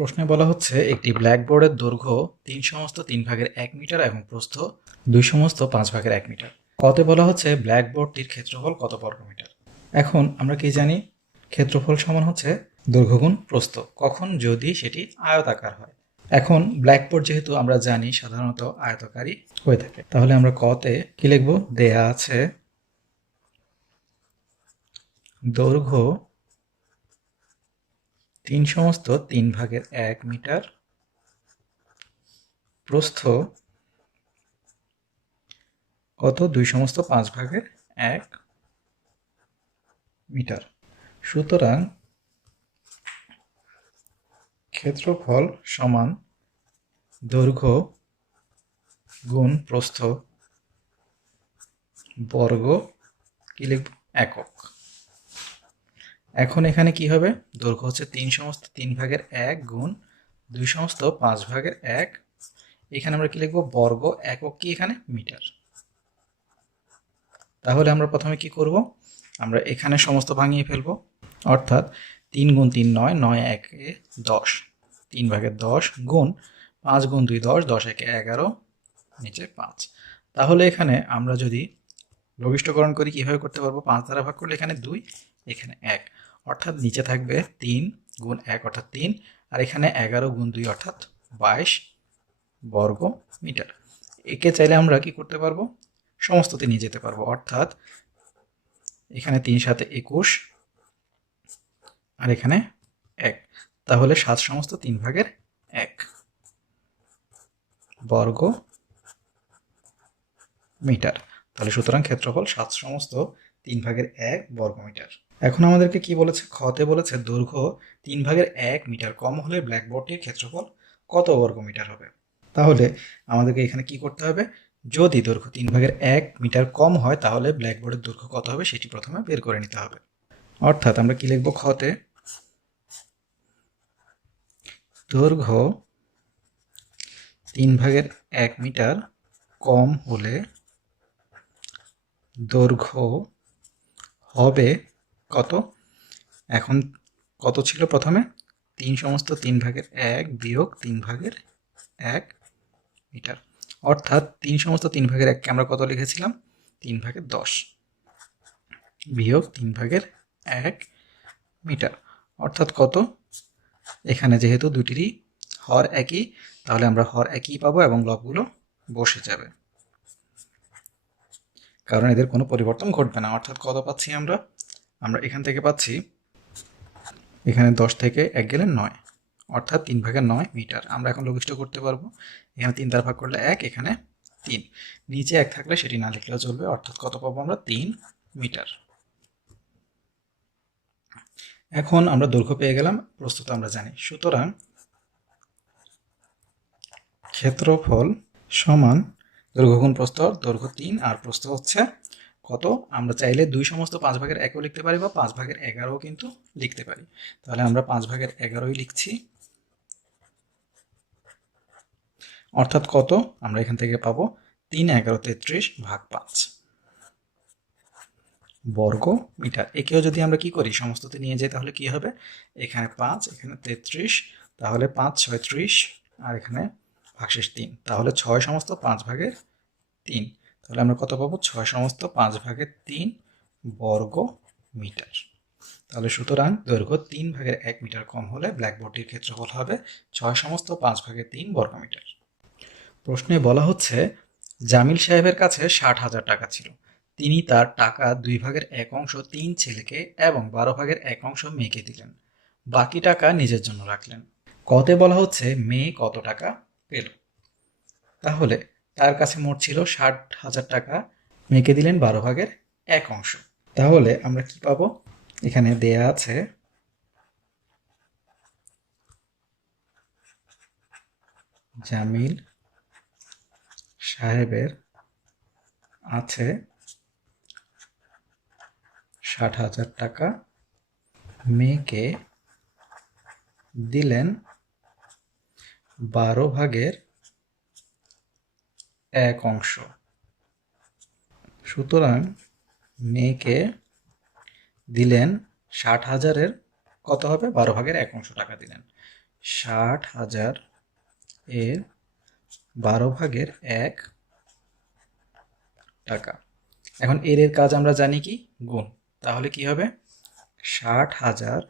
প্রশ্নে বলা হচ্ছে একটি ব্ল্যাকবোর্ডের দৈর্ঘ্য 3/3 এবং প্রস্থ 2/5 কতে বলা হচ্ছে ব্ল্যাকবোর্ডটির ক্ষেত্রফল কত বর্গমিটার। এখন আমরা কি জানি, ক্ষেত্রফল সমান হচ্ছে দৈর্ঘ্য গুণ প্রস্থ, কখন যদি সেটি আয়তাকার হয়। এখন ব্ল্যাকবোর্ড যেহেতু আমরা জানি সাধারণত আয়তাকারই হয়ে থাকে, তাহলে আমরা কতে কি লিখব, দেয়া আছে দৈর্ঘ্য 3/3 মিটার, প্রস্থ কত 2/5 মিটার। সুতরাং ক্ষেত্রফল সমান দৈর্ঘ্য গুণ প্রস্থ বর্গ কি লিখব, একক। এখন এখানে কি হবে, দৈর্ঘ্য হচ্ছে 3/3 গুণ 2/5 এখানে আমরা কি লিখব, বর্গ, একক কি এখানে মিটার। তাহলে আমরা প্রথমে কি করব, আমরা এখানে সমস্ত ভাঙিয়ে ফেলবো, অর্থাৎ 3 গুণ 3 9, 9 একে 10, 3/10 গুণ 5 গুণ 2 10, 10 একে 11, নিচে 5। তাহলে এখানে আমরা যদি লঘিষ্ঠকরণ করি কিভাবে করতে পারবো, 5 দ্বারা ভাগ করলে এখানে 2, এখানে 1, অর্থাৎ নিচে থাকবে 3 গুণ 1 অর্থাৎ 3, আর এখানে 11 গুণ 2 অর্থাৎ 22 বর্গ মিটার। একে চাইলে আমরা কি করতে পারবো, সমস্ততে নিয়ে যেতে পারবো, অর্থাৎ এখানে 3 সাথে 21 আর এখানে 1, তাহলে 7/3 বর্গ মিটার। তাহলে সুতরাং ক্ষেত্রফল 7/3 বর্গ মিটার। এখন আমাদেরকে কি বলেছে, খতে বলেছে দৈর্ঘ্য 3/1 মিটার কম হলে ব্ল্যাকবোর্ডটির ক্ষেত্রফল কত বর্গ মিটার হবে। তাহলে আমাদেরকে এখানে কি করতে হবে, যদি দৈর্ঘ্য 3/1 মিটার কম হয় তাহলে ব্ল্যাকবোর্ডের দৈর্ঘ্য কত হবে সেটি প্রথমে বের করে নিতে হবে। অর্থাৎ আমরা কি লিখব, খতে দৈর্ঘ্য 3/1 মিটার কম হলে দৈর্ঘ্য হবে কত। এখন কত ছিল প্রথমে, 3/3 বিয়োগ 3/1 মিটার, অর্থাৎ 3/3 আমরা কত লিখেছিলাম, 3/10 বিয়োগ 3/1 মিটার, অর্থাৎ কত। এখানে যেহেতু দুটিরই হর একই, তাহলে আমরা হর একই পাবো এবং লবগুলো বসে যাবে, কারণ এদের কোনো পরিবর্তন ঘটবে না। অর্থাৎ কত পাচ্ছি আমরা এখান থেকে পাচ্ছি, এখানে 10 থেকে 1 গেলে 9, অর্থাৎ 3/9 মিটার। আমরা এখন লঘিষ্ঠ করতে পারবো, এখানে 3 দ্বারা ভাগ করলে 1, এখানে 3, নিচে 1 থাকলে সেটি না লিখলেও চলবে, অর্থাৎ কত পাবো আমরা, 3 মিটার। এখন আমরা দৈর্ঘ্য পেয়ে গেলাম, প্রস্থ তো আমরা জানি, সুতরাং ক্ষেত্রফল সমান দৈর্ঘ্য গুণ প্রস্থ, দৈর্ঘ্য 3 আর প্রস্থ হচ্ছে কত। আমরা চাইলে 2/5 লিখতে পারি বা 5/11 কিন্তু লিখতে পারি, তাহলে আমরা 5/11 লিখছি, অর্থাৎ কত আমরা এখান থেকে পাবো 3 11 33 ভাগ 5 বর্গ মিটার। একেও যদি আমরা কি করি, সমস্ততে নিয়ে যাই, তাহলে কি হবে, এখানে 5, এখানে 33, তাহলে 5 6 30, আর এখানে ভাগশেষ 3, তাহলে 6/5 তাহলে আমরা কত পাবো, 6/5 বর্গ মিটার। তাহলে সুতরাং দৈর্ঘ্য 3/1 মিটার কম হলে ব্ল্যাকবোর্ডটির ক্ষেত্রফল হবে 6/5 বর্গ মিটার। প্রশ্নে বলা হচ্ছে জামিল সাহেবের কাছে 60,000 টাকা ছিল, তিনি তার টাকা 2/1 3 ছেলেকে এবং 12/1 মেয়েকে দিলেন, বাকি টাকা নিজের জন্য রাখলেন। কতে বলা হচ্ছে মেয়ে কত টাকা পেল। তাহলে তার কাছে মোট ছিল 60,000 টাকা, মেয়েকে দিলেন 12/1, তাহলে আমরা কি পাবো, এখানে দেয়া আছে জামিল সাহেবের আছে 60,000 টাকা, মেয়েকে দিলেন 12/1। সুতরাং মেয়েকে দিলেন 60,000-এর কত হবে, 12/1 টাকা দিলেন। 60,000 এর 12/1 টাকা। এখন এর কাজ আমরা জানি কি, গুণ। তাহলে কি হবে, 60,000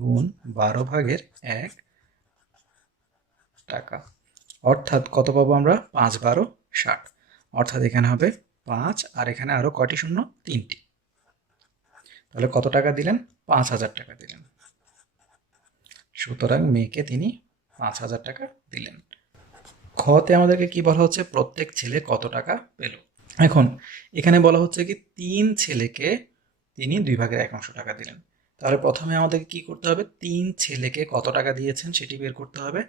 গুণ 12/1 টাকা, অর্থাৎ কত পাবো আমরা, 5×12=60। অর্থাৎ এখানে হবে 5, আর এখানে আরো কয়টি শূন্য, 3টি। তাহলে কত টাকা দিলেন, 5,000 টাকা দিলেন। সুতরাং মেয়েকে তিনি 5,000 টাকা দিলেন। খতে আমাদেরকে কি বলা হচ্ছে, প্রত্যেক ছেলে কত টাকা পেল। এখন এখানে বলা হচ্ছে কি 3 ছেলেকে তিনি 2/1 টাকা দিলেন। তাহলে প্রথমে আমাদেরকে কি করতে হবে, 3 ছেলেকে কত টাকা দিয়েছেন সেটি বের করতে হবে।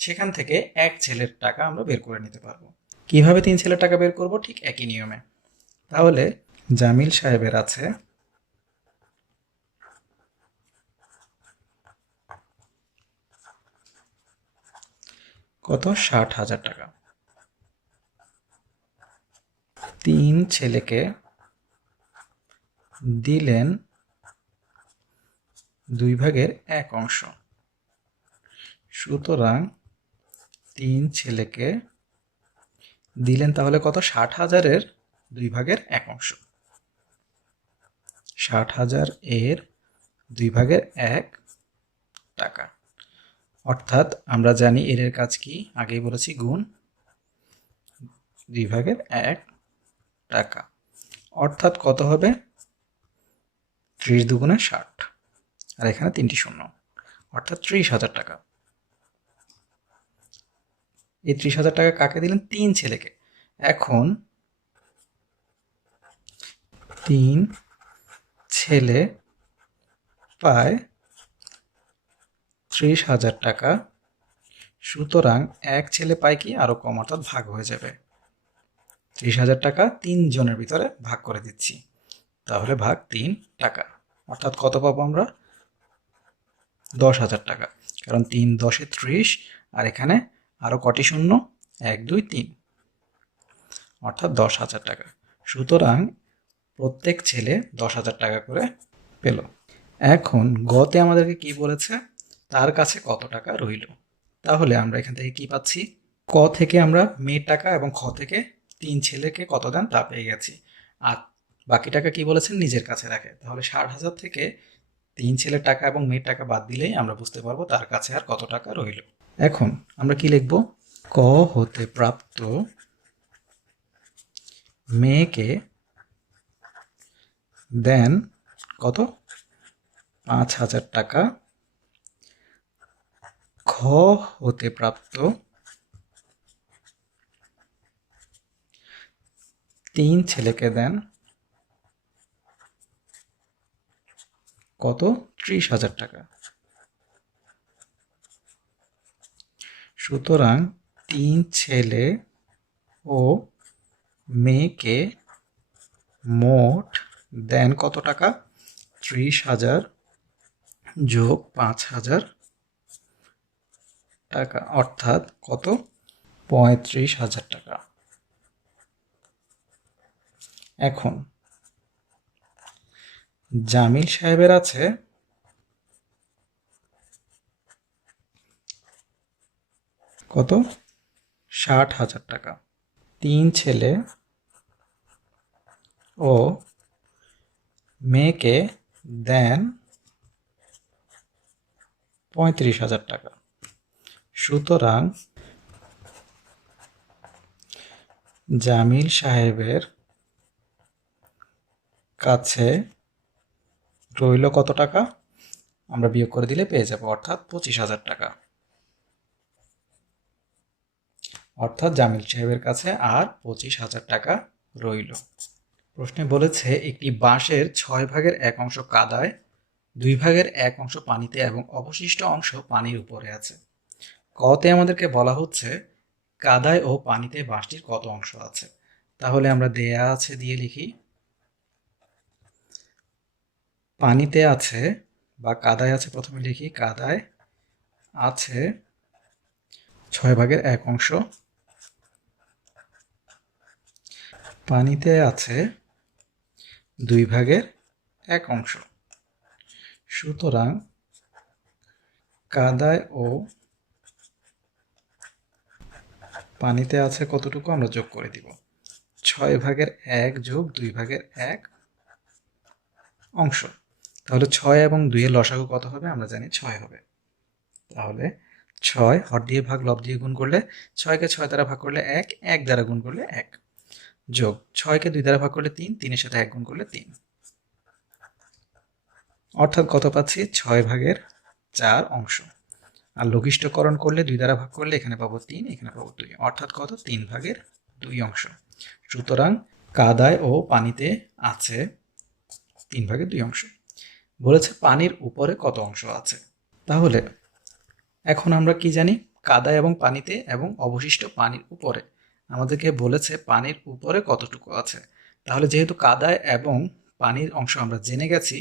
সেখান থেকে এক ছেলের টাকা আমরা বের করে নিতে পারবো। কিভাবে 3 ছেলের টাকা বের করব, ঠিক একই নিয়মে। তাহলে জামিল সাহেবের আছে কত, 60,000 টাকা। 3 ছেলেকে দিলেন 2/1। সুতরাং 3 ছেলেকে দিলেন তাহলে কত, 60,000-এর 2/1। 60,000 এর 2/1 টাকা। অর্থাৎ আমরা জানি এর কাজ কি, আগেই বলেছি, গুণ 2/1 টাকা। অর্থাৎ কত হবে, 30 দুগুণে 60, আর এখানে 3টি শূন্য, অর্থাৎ 30,000 টাকা। এই 30,000 টাকা কাকে দিলেন, 3 ছেলেকে। এখন 3 ছেলে পায় 30,000 টাকা। সুতরাং এক ছেলে পায় কি, আরো কম, অর্থাৎ ভাগ হয়ে যাবে। 30,000 টাকা 3 জনের ভিতরে ভাগ করে দিচ্ছি, তাহলে ভাগ 3 টাকা। অর্থাৎ কত পাবো আমরা, 10,000 টাকা। কারণ 3 10-এ 30, আর এখানে আরো কটি শূন্য, 1 2 3, অর্থাৎ 10,000 টাকা। সুতরাং প্রত্যেক ছেলে 10,000 টাকা করে পেল। এখন গতে আমাদেরকে কি বলেছে, তার কাছে কত টাকা রইল। তাহলে আমরা এখান থেকে কি পাচ্ছি, ক থেকে আমরা মেয়ের টাকা এবং খ থেকে 3 ছেলেকে কত দেন তা পেয়ে গেছি। আর বাকি টাকা কি বলেছেন, নিজের কাছে রাখে। তাহলে 60,000 থেকে 3 ছেলের টাকা এবং মেয়ের টাকা বাদ দিলেই আমরা বুঝতে পারবো তার কাছে আর কত টাকা রইল। এখন আমরা কি লিখব, ক হতে প্রাপ্ত মেয়েকে দেন কত, 5,000 টাকা। খ হতে প্রাপ্ত 3 ছেলেকে দেন কত, 30,000 টাকা। সুতরাং 3 ছেলে ও মেয়েকে মোট দেন কত টাকা, 30,000 যোগ 5,000 টাকা, অর্থাৎ কত, 35,000 টাকা। এখন জামিল সাহেবের আছে কত, 60,000 টাকা। 3 ছেলে ও মেয়েকে দেন 35,000 টাকা। সুতরাং জামিল সাহেবের কাছে রইল কত টাকা, আমরা বিয়োগ করে দিলে পেয়ে যাব, অর্থাৎ 25,000 টাকা। অর্থাৎ জামিল সাহেবের কাছে আর 25,000 টাকা রইল। প্রশ্নে বলেছে একটি বাঁশের 6/1 কাদায়, 2/1 পানিতে এবং অবশিষ্ট অংশ পানির উপরে আছে। কতে আমাদেরকে বলা হচ্ছে কাদায় ও পানিতে বাঁশটির কত অংশ আছে। তাহলে আমরা দেয়া আছে দিয়ে লিখি, পানিতে আছে বা কাদায় আছে, প্রথমে লিখি কাদায় আছে 6/1, পানিতে আছে 2/1। সুতরাং কাদায় ও পানিতে আছে কতটুকু আমরা যোগ করে দিব 6/1 যোগ 2/1 অংশ। তাহলে 6 এবং 2 এর লসাগু কত হবে আমরা জানি 6 হবে। তাহলে 6 হর দিয়ে ভাগ লব দিয়ে গুণ করলে 6কে 6 দ্বারা ভাগ করলে 1, 1 দ্বারা গুণ করলে 1, যোগ 6কে 2 দ্বারা ভাগ করলে 3, 3 এর সাথে 1 গুণ করলে 3, অর্থাৎ কত পাচ্ছি 6/4 অংশ। আর লঘিষ্ঠকরণ করলে 2 দ্বারা ভাগ করলে এখানে পাবো 3, এখানে পাবো 2, অর্থাৎ কত 3/2 অংশ। সুতরাং কাদায় ও পানিতে আছে 3/2 অংশ। বলেছে পানির উপরে কত অংশ আছে। তাহলে এখন আমরা কি জানি কাদায় এবং পানিতে এবং অবশিষ্ট পানির উপরে আমাদেরকে বলেছে পানির উপরে কতটুকু আছে। তাহলে যেহেতু কাদায় এবং পানির অংশ আমরা জেনে গেছি,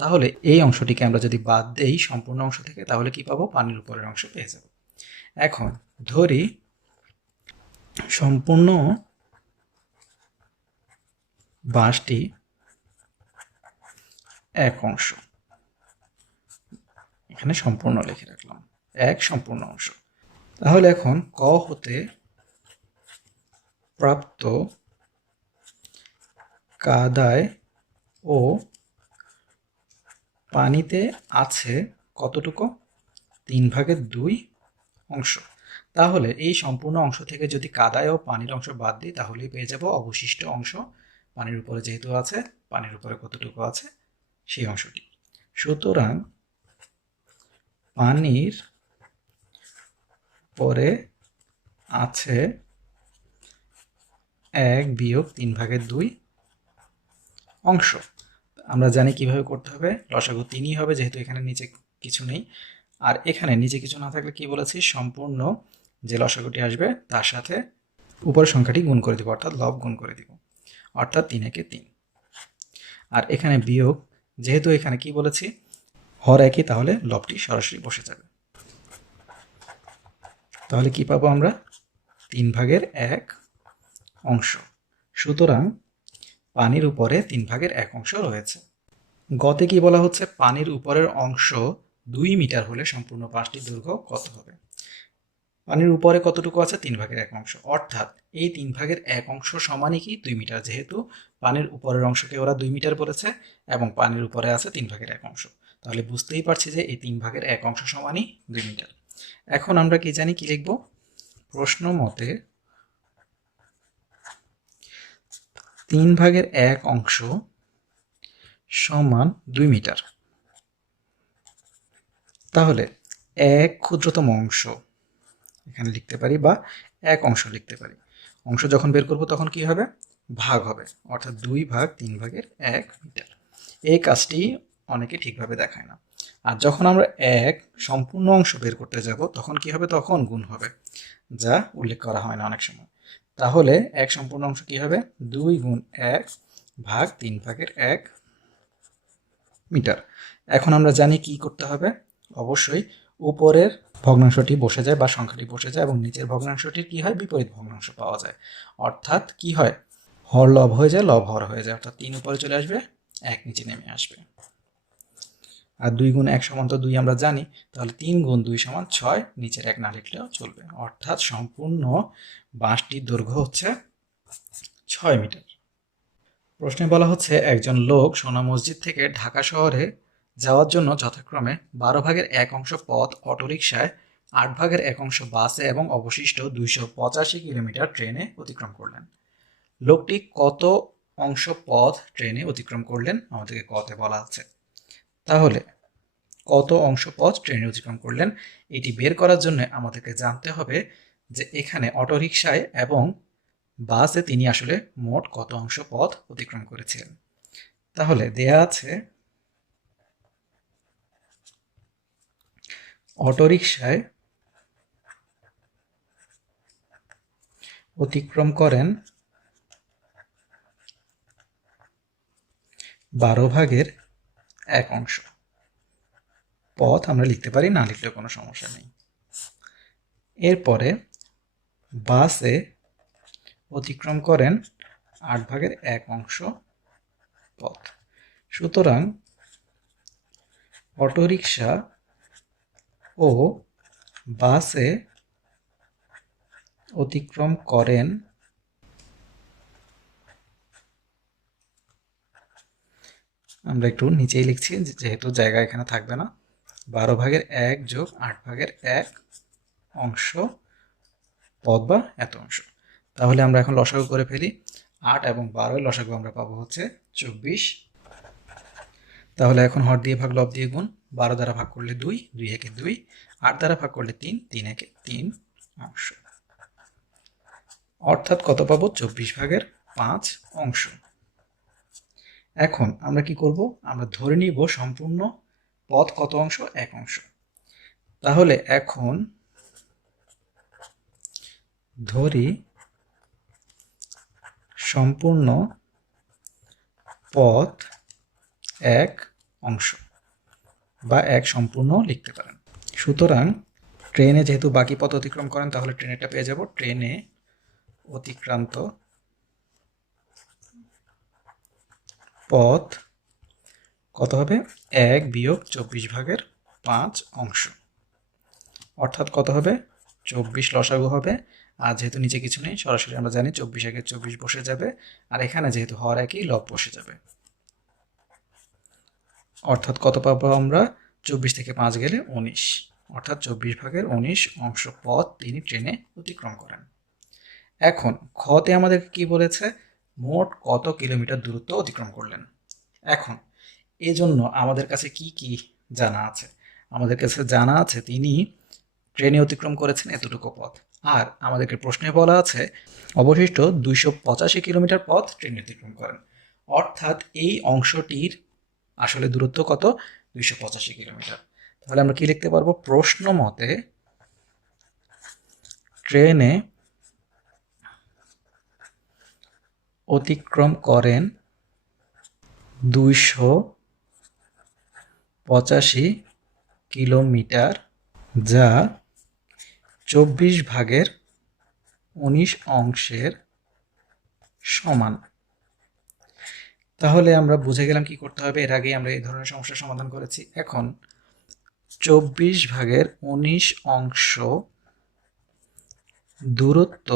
তাহলে এই অংশটিকে আমরা যদি বাদ দেই সম্পূর্ণ অংশ থেকে তাহলে কি পাবো পানির উপরের অংশ পেয়ে যাব। এখন ধরি সম্পূর্ণ বাঁশটি 1 অংশ, এখানে সম্পূর্ণ লিখে রাখলাম 1 সম্পূর্ণ অংশ। তাহলে এখন ক হতে প্রাপ্ত কাদায় ও পানিতে আছে কতটুকু 3/2 অংশ। তাহলে এই সম্পূর্ণ অংশ থেকে যদি কাদায় ও পানির অংশ বাদ দিই তাহলেই পেয়ে যাব অবশিষ্ট অংশ পানির উপরে যেহেতু আছে পানির উপরে কতটুকু আছে সেই অংশটি। সুতরাং পানির পরে আছে 1 বিয়োগ 3/2 অংশ। আমরা জানি কিভাবে করতে হবে, লসাগু 3ই হবে যেহেতু এখানে নিচে কিছু নেই। আর এখানে নিচে কিছু না থাকলে কি বলেছি সম্পূর্ণ যে লসাগুটি আসবে তার সাথে উপরের সংখ্যাটি গুণ করে দিব, অর্থাৎ লব গুণ করে দিব, অর্থাৎ 3 × 3। আর এখানে বিয়োগ, যেহেতু এখানে কি বলেছি হর একই তাহলে লবটি সরাসরি বসে যাবে। তাহলে কি পাবো আমরা 3/1 অংশ। সুতরাং পানির উপরে 3/1 অংশ রয়েছে। গতে কি বলা হচ্ছে পানির উপরের অংশ 2 মিটার হলে সম্পূর্ণ পাঁচটি দৈর্ঘ্য কত হবে। পানির উপরে কতটুকু আছে 3/1 অংশ, অর্থাৎ এই 3/1 অংশ সমানই কি 2 মিটার, যেহেতু পানির উপরের অংশকে ওরা 2 মিটার বলেছে এবং পানির উপরে আছে 3/1 অংশ। তাহলে বুঝতেই পারছি যে এই 3/1 অংশ সমানই 2 মিটার। এখন আমরা কি জানি কি লিখব, প্রশ্ন মতে 3/1 অংশ সমান 2 মিটার। তাহলে 1 ক্ষুদ্রতম অংশ এখানে লিখতে পারি বা 1 অংশ লিখতে পারি। অংশ যখন বের করব তখন কি হবে ভাগ হবে, অর্থাৎ 2/3/1 মিটার। এই কাজটি অনেকে ঠিকভাবে দেখায় না। আর যখন আমরা 1 সম্পূর্ণ অংশ বের করতে যাব তখন কি হবে, তখন গুণ হবে, যা উল্লেখ করা হয় না অনেক সময়। তাহলে 1 সম্পূর্ণ অংশ কি হবে 2 × 1 ভাগ 3/1 মিটার। এখন আমরা জানি কি করতে হবে, অবশ্যই উপরের ভগ্নাংশটি বসে যায় বা সংখ্যাটি বসে যায় এবং নিচের ভগ্নাংশটির কি হয় বিপরীত ভগ্নাংশ পাওয়া যায়, অর্থাৎ কি হয় হর লব হয়ে যায়, লব হর হয়ে যায়, অর্থাৎ 3 উপরে চলে আসবে 1 নিচে নেমে আসবে। আর 2 × 1 = 2 আমরা জানি, তাহলে 3 × 2 = 6, নিচের 1 না লিখলেও চলবে, অর্থাৎ সম্পূর্ণ বাঁশটির দৈর্ঘ্য হচ্ছে 6 মিটার। প্রশ্নে বলা হচ্ছে একজন লোক সোনা মসজিদ থেকে ঢাকা শহরে যাওয়ার জন্য যথাক্রমে 12/1 অংশ পথ অটোরিকশায়, 8/1 অংশ বাসে এবং অবশিষ্ট 285 কিলোমিটার ট্রেনে অতিক্রম করলেন। লোকটি কত অংশ পথ ট্রেনে অতিক্রম করলেন আমাদেরকে কতে বলা আছে। তাহলে কত অংশ পথ ট্রেনে অতিক্রম করলেন এটি বের করার জন্য আমাদেরকে জানতে হবে যে এখানে অটোরিকশায় এবং বাসে তিনি আসলে মোট কত অংশ পথ অতিক্রম করেছিলেন। তাহলে দেয়া আছে অটোরিকশায় অতিক্রম করেন 12/1 অংশ পথ, আমরা লিখতে পারি না লিখলেও কোনো সমস্যা নেই। এরপরে বাসে অতিক্রম করেন 8/1 অংশ পথ। সুতরাং অটোরিকশা ও বাসে অতিক্রম করেন আমরা একটু নিচেই লিখছি যেহেতু জায়গা এখানে থাকবে না 12/1 যোগ 8/1 অংশ পদ বা এত অংশ। তাহলে আমরা এখন লসাগু করে ফেলি। 8 এবং 12 লসাগু আমরা পাবো হচ্ছে 24। তাহলে এখন হর দিয়ে ভাগ লব দিয়ে গুণ। 12 দ্বারা ভাগ করলে 2, 2 একে 2, 8 দ্বারা ভাগ করলে 3, 3 একে 3 অংশ। অর্থাৎ কত পাবো? 24/5 অংশ। এখন আমরা কি করব? আমরা ধরে নিব সম্পূর্ণ পথ কত অংশ? 1 অংশ। তাহলে এখন ধরি সম্পূর্ণ পথ 1 অংশ বা 1 সম্পূর্ণ লিখতে পারেন। সুতরাং ট্রেনে যেহেতু বাকি পথ অতিক্রম করেন তাহলে ট্রেনেরটা পেয়ে যাব। ট্রেনে অতিক্রান্ত পথ কত হবে? 1 বিয়োগ 24/5 অংশ। অর্থাৎ কত হবে? 24 লসাগু হবে। আর যেহেতু নিচে কিছু নেই সরাসরি আমরা জানি 24 একে 24 বসে যাবে। আর এখানে যেহেতু হর একই লব বসে যাবে। অর্থাৎ কত পাবো আমরা? 24 থেকে 5 গেলে 19। অর্থাৎ 24/19 অংশ পথ তিনি ট্রেনে অতিক্রম করেন। এখন খতে আমাদেরকে কি বলেছে? মোট কত কিলোমিটার দূরত্ব অতিক্রম করলেন। এখন এজন্য আমাদের কাছে কি কি জানা আছে? আমাদের কাছে জানা আছে তিনি ট্রেনে অতিক্রম করেছেন এতটুকু পথ। আর আমাদেরকে প্রশ্নে বলা আছে অবশিষ্ট 285 কিলোমিটার পথ ট্রেনে অতিক্রম করেন। অর্থাৎ এই অংশটির আসলে দূরত্ব কত? 285 কিলোমিটার। তাহলে আমরা কি লিখতে পারবো? প্রশ্ন মতে ট্রেনে অতিক্রম করেন 285 কিলোমিটার, যা 24/19 অংশের সমান। তাহলে আমরা বুঝে গেলাম কি করতে হবে। এর আগে আমরা এই ধরনের সমস্যার সমাধান করেছি। এখন 24/19 অংশ দূরত্ব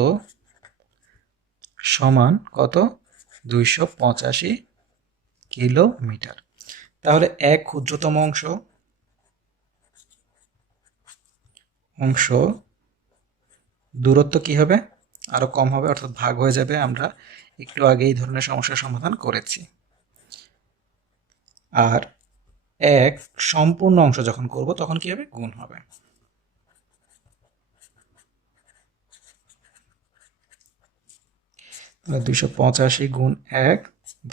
সমান কত? 285 কিলোমিটার। তাহলে এক ক্ষুদ্রতম অংশ দূরত্ব কি হবে? আরো কম হবে, অর্থাৎ ভাগ হয়ে যাবে। আমরা একটু আগে এই ধরনের সমস্যার সমাধান করেছি। আর এক সম্পূর্ণ অংশ যখন করব তখন কি হবে? গুণ হবে। তাহলে 285 গুণ 1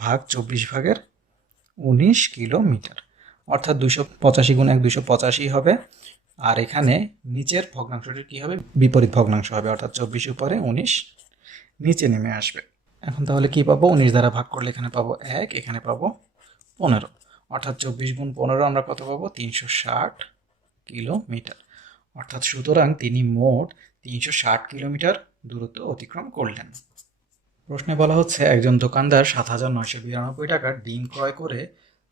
ভাগ 24/19 কিলোমিটার। অর্থাৎ 285 গুণ 1 285 হবে। আর এখানে নিচের ভগ্নাংশটির কি হবে? বিপরীত ভগ্নাংশ হবে। অর্থাৎ 24 উপরে 19 নিচে নেমে আসবে। এখন তাহলে কি পাবো? 19 দ্বারা ভাগ করলে এখানে পাবো 1, এখানে পাবো 15। অর্থাৎ 24 গুণ 15 আমরা কত পাবো? 360 কিলোমিটার। অর্থাৎ সুতরাং তিনি মোট 360 কিলোমিটার দূরত্ব অতিক্রম করলেন। প্রশ্নে বলা হচ্ছে একজন দোকানদার 7,992 টাকার ডিম ক্রয় করে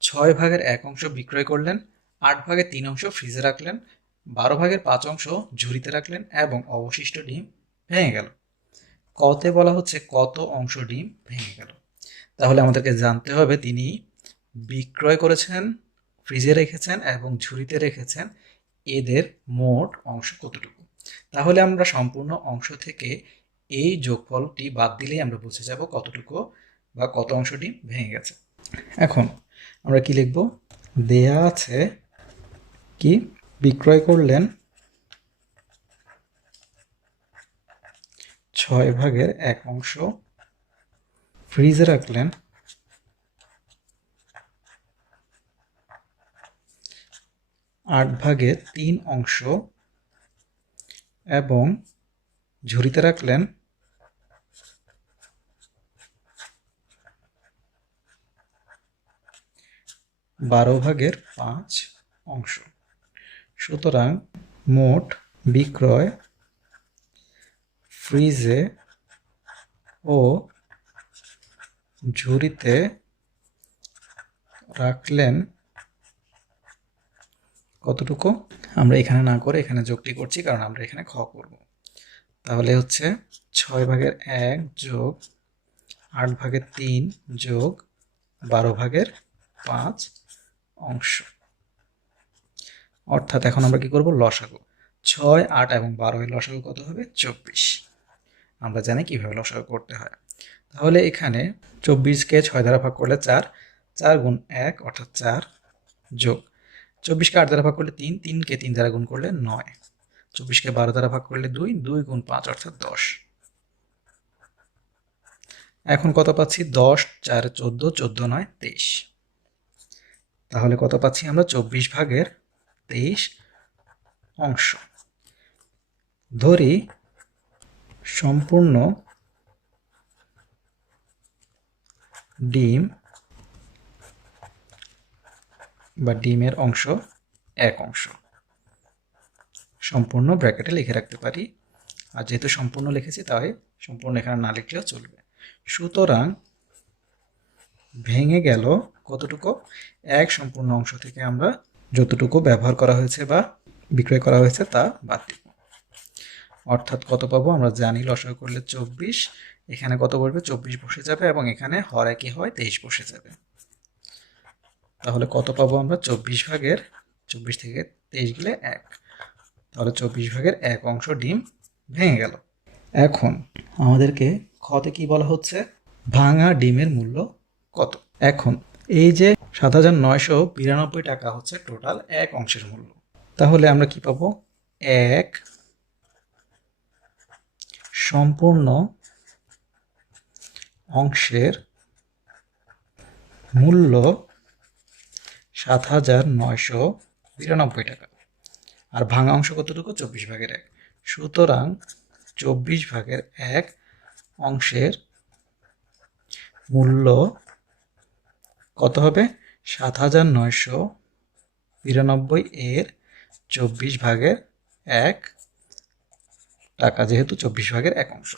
6/1 অংশ বিক্রয় করলেন, 8/3 অংশ ফ্রিজে রাখলেন, 12/5 অংশ ঝুড়িতে রাখলেন এবং অবশিষ্ট ডিম ভেঙে গেল। কতে বলা হচ্ছে কত অংশ ডিম ভেঙে গেল। তাহলে আমাদেরকে জানতে হবে তিনি বিক্রয় করেছেন, ফ্রিজে রেখেছেন এবং ঝুড়িতে রেখেছেন, এদের মোট অংশ কতটুকু। তাহলে আমরা সম্পূর্ণ অংশ থেকে এই যোগফলটি বাদ দিলেই আমরা বুঝে যাব কতটুকু বা কত অংশটি ভেঙে গেছে। এখন আমরা কি লিখব? দেয়া আছে কি বিক্রয় করলেন 6/1 অংশ, ফ্রিজে রাখলেন 8/3 অংশ এবং ঝুড়িতে রাখলেন 12/5 অংশ। সুতরাং মোট বিক্রয় ফ্রিজে ও ঝুড়িতে রাখলেন কতটুকু? আমরা এখানে না করে এখানে যোগটি করছি, কারণ আমরা এখানে খ করব। তাহলে হচ্ছে 6/1 যোগ 8/3 যোগ 12/5 অংশ। অর্থাৎ এখন আমরা কি করব, লসাগু। 6, 8 এবং 12 এর লসাগু কত হবে? 24। আমরা জানি কিভাবে লসাগু করতে হয়। তাহলে এখানে 24কে 6 দ্বারা ভাগ করলে 4, 4 গুণ 1 অর্থাৎ 4 যোগ 24কে 8 দ্বারা ভাগ করলে 3, 3কে 3 দ্বারা গুণ করলে 9, 24কে 12 দ্বারা ভাগ করলে 2, 2 গুণ 5 অর্থাৎ 10। এখন কত পাচ্ছি? 10, 4, 14, 14, 9, 23। তাহলে কত পাচ্ছি আমরা? 24/23 অংশ। ধরি সম্পূর্ণ ডিম বা ডিমের অংশ 1 অংশ। সম্পূর্ণ ব্র্যাকেটে লিখে রাখতে পারি, আর যেহেতু সম্পূর্ণ লিখেছি তাই সম্পূর্ণ এখানে না লিখলেও চলবে। সুতরাং ভেঙে গেল কতটুকু? 1 সম্পূর্ণ অংশ থেকে আমরা যতটুকু ব্যবহার করা হয়েছে বা বিক্রয় করা হয়েছে তা বাদ দিব। অর্থাৎ কত পাবো? আমরা জানি লসাগু করলে 24, এখানে কত বসবে? 24 বসে যাবে এবং এখানে হর একই হয় 23 বসে যাবে। তাহলে কত পাবো আমরা? 24 থেকে 23 গেলে 1, তাহলে 24/1 অংশ ডিম ভেঙে গেল। এখন আমাদেরকে খতে কি বলা হচ্ছে? ভাঙা ডিমের মূল্য কত? এখন এই যে 7,992 টাকা হচ্ছে টোটাল 1 অংশের মূল্য। তাহলে আমরা কি পাবো? 1 সম্পূর্ণ অংশের মূল্য 7,992 টাকা। আর ভাঙা অংশ কতটুকু? 24/1। সুতরাং 24/1 অংশের মূল্য কত হবে? 7,992 এর 24/1 টাকা, যেহেতু 24/1 অংশ।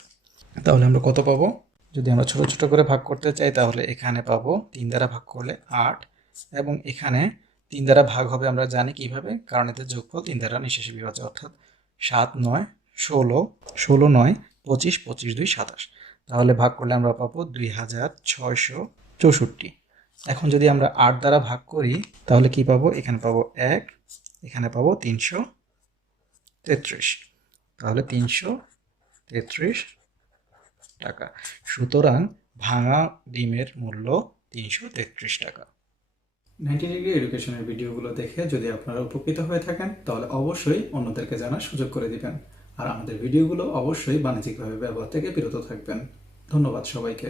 তাহলে আমরা কত পাবো? যদি আমরা ছোট ছোট করে ভাগ করতে চাই তাহলে এখানে পাবো 3 দ্বারা ভাগ করলে 8, এবং এখানে 3 দ্বারা ভাগ হবে আমরা জানি কিভাবে, কারণ এতে যোগফল 3 দ্বারা নিঃশেষে বিভাজ্য, অর্থাৎ 7, 9, 16, 16, 9, 25, 25, 2, 27। তাহলে ভাগ করলে আমরা পাবো 2,664। এখন যদি আমরা 8 দ্বারা ভাগ করি তাহলে কি পাবো? এখানে পাবো 1, এখানে পাবো 333, তাহলে 333 টাকা। সুতরাং ভাঙা ডিমের মূল্য 333 টাকা। 90 ডিগ্রি এডুকেশনের ভিডিওগুলো দেখে যদি আপনারা উপকৃত হয়ে থাকেন তাহলে অবশ্যই অন্যদেরকে জানার সুযোগ করে দিবেন, আর আমাদের ভিডিওগুলো অবশ্যই বাণিজ্যিকভাবে ব্যবহার থেকে বিরত থাকবেন। ধন্যবাদ সবাইকে।